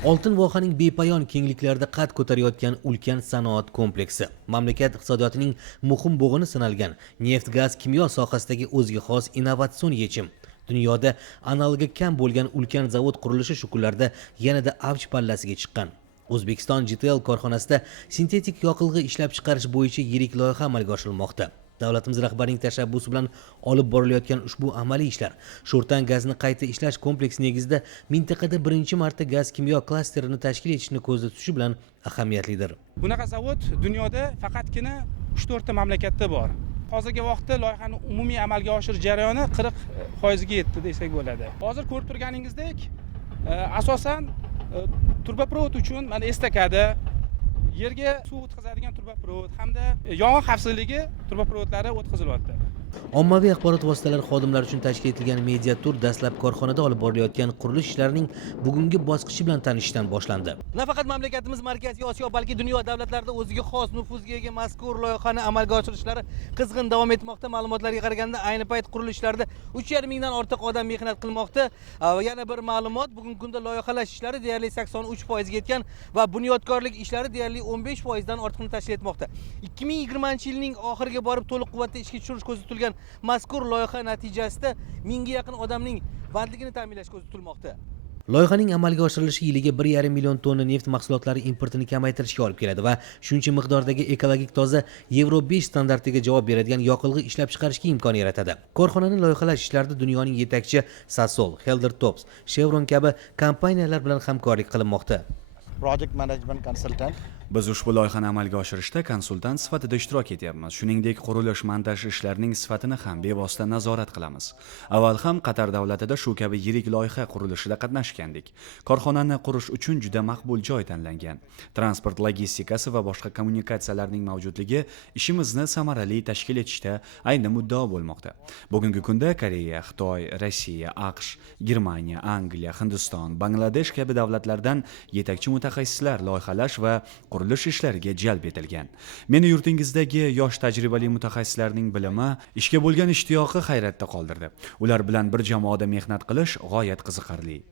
Oltin vohaning bepoyon kengliklarida qad ko'tarayotgan ulkan sanoat kompleksi. Mamlakat iqtisodiyotining muhim bo'g'ini sanalgan neft, gaz, kimyo sohasidagi o'ziga xos innovatsion yechim. Dunyoda analogi kam bo'lgan ulkan zavod qurilishi shu kunlarda yanada avj pallasiga chiqqan. O'zbekiston UzGTL korxonasida sintetik yoqilg'i ishlab chiqarish bo'yicha yirik loyiha amalga oshirilmoqda. Davlatimiz rahbarining tashabbusi bilan olib borilayotgan ushbu amaliy ishlar sho'rtan gazni qayta ishlash kompleksi negizida mintaqada birinchi marta gaz kimyo klasterini tashkil etishni ko'zda tutishi bilan ahamiyatlidir. Bunaqa zavod dunyoda faqatgina 3-4 ta mamlakatda bor. Hozirgi vaqtda loyihani umumiy amalga oshirish jarayoni 40% ga yetdi desak bo'ladi. Hozir ko'rib turganingizdek, asosan turboprovod uchun mana estakada, yerga suv o'tkazadigan turboprovod hamda yong'in xavfsizligi turboprovodlari o'tkazilyapti. Ommaviy axborot vositalari xodimlari uchun tashkil etilgan media tur dastlab korxonada olib borilayotgan qurilish ishlarining bugungi bosqichi bilan tanishishdan boshlandi. Nafaqat mamlakatimiz Markaziy Osiyo, balki dunyo davlatlarida o'ziga xos nufuzga ega mazkur loyihani amalga oshirishlari qizg'in davom etmoqda. Ma'lumotlarga qaraganda ayni payt qurilishlarda 3,5 mingdan ortiq odam mehnat qilmoqda. Yana bir ma'lumot, bugungi kunda loyihalash ishlari deyarli 83% ga yetgan va bunyodkorlik ishlari deyarli 15% dan ortiqni tashkil etmoqda. 2020-yilning oxiriga borib to'liq quvvatda ishga tushirish ko'zda tutilgan mazkur loyiha natijasida 1000 ga yaqin odamning bandligini ta'minlash ko'zda tutilmoqda. Loyihaning amalga oshirilishi yiliga 1,5 million tonna neft mahsulotlari importini kamaytirishga olib keladi va shuncha miqdordagi ekologik toza Euro 5 standartiga javob beradigan yoqilg'i ishlab chiqarishga imkon yaratadi. Korxonani loyihalash ishlarida dunyoning yetakchi Sasol, Helder Tops, Chevron kabi kompaniyalar bilan hamkorlik qilinmoqda. Project management consultant. Biz ushbu loyihani amalga oshirishda konsultant sifatida ishtirok etyapmiz. Shuningdek, qurilish-montaj ishlarining sifatini ham bevosita nazorat qilamiz. Avval ham Qatar davlatida shu kabi yirik loyiha qurilishida qatnashgandik. Korxonani qurish uchun juda maqbul joy tanlangan. Transport logistikasi va boshqa kommunikatsiyalarning mavjudligi ishimizni samarali tashkil etishda ayni muddao bo'lmoqda. Bugungi kunda Koreya, Xitoy, Rossiya, AQSh, Germaniya, Angliya, Hindiston, Bangladesh kabi davlatlardan yetakchi mutaxassislar loyihalash va qurilish ishlariga jalb etilgan. Meni yurtingizdagi yosh tajribali mutaxassislarning bilimi, ishga bo'lgan ishtiyoqi hayratda qoldirdi. Ular bilan bir jamoada mehnat qilish g'oyat qiziqarli.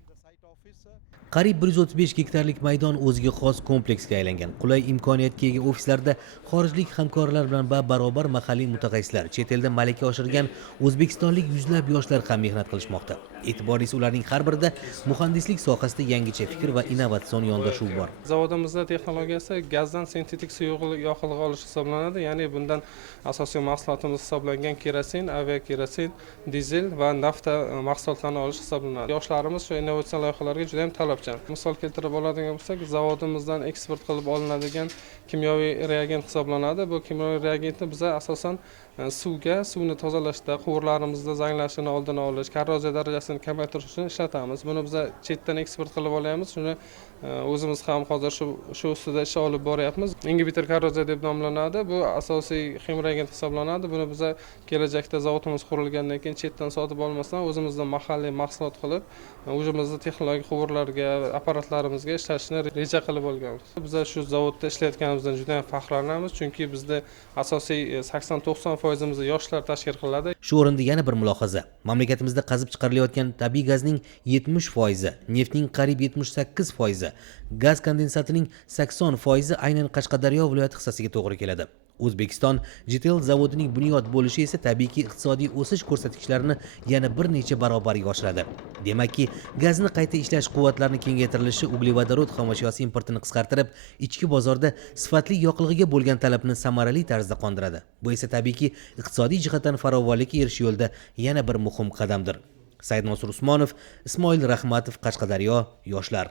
Qariyb 135 gektarlik maydon o'ziga xos kompleksga aylangan. Qulay imkoniyatga ega ofislarda xorijlik hamkorlar bilan barobar mahalliy mutaxassislar, chet elda malaka oshirgan o'zbekistonlik yuzlab yoshlar ham mehnat qilishmoqda. E'tiborlisi, ularning har birida muhandislik sohasida yangicha fikr va innovatsion yondashuv bor. Zavodimizda texnologiyasi gazdan sintetik yoqilg'i olish hisoblanadi. Ya'ni bundan asosiy mahsulotimiz hisoblangan kerosin, aviakerosin, dizel va nafta mahsulotlarini olish hisoblanadi. Yoshlarimiz shu innovatsion loyihalarga juda ham talabchan. Misol keltirib oladigan bo'lsak, zavodimizdan eksport qilib olinadigan kimyoviy reagent hisoblanadi. Bu kimyoviy reagentni biz asosan suvni tozalashda, quvurlarimizda zanglashini oldini olish, korroziya darajasini kamaytirish uchun ishlatamiz. Buni biz chetdan eksport qilib olamiz. Shuni o'zimiz ham hozir shu ustida ish olib boryapmiz. Inhibitor korroziya deb nomlanadi. Bu asosiy xim reagent hisoblanadi. Buni biz kelajakda zavodimiz qurilgandan keyin chetdan sotib olmasdan o'zimizdan mahalliy mahsulot qilib, o'zimizning texnologik quvurlarga, apparatlarimizga ishlashni reja qilib olganmiz. Biz shu zavodda ishlayotganimizdan juda ham faxrlanamiz, chunki bizda asosiy 80-90% yoshlar tashkil qiladi. Shu o'rinda yana bir mulohaza. Mamlakatimizda qazib chiqarilayotgan tabiiy gazning 70%, neftning qariyb 78%, gaz kondensatining 80% aynan Qashqadaryo viloyati hissasiga to'g'ri keladi. O'zbekiston UzGTL zavodining bunyod bo'lishi esa tabiiyki iqtisodiy o'sish ko'rsatkichlarini yana bir necha barobarga oshiradi. Demakki, gazni qayta ishlash quvvatlarini kengaytirilishi uglevodorod xomashyosi importini qisqartirib, ichki bozorda sifatli yoqilg'iga bo'lgan talabni samarali tarzda qondiradi. Bu esa tabiiyki iqtisodiy jihatdan farovonlikka erishish yo'lida yana bir muhim qadamdir. Said Nosir Usmonov, Ismoil Rahmatov, Qashqadaryo, yoshlar.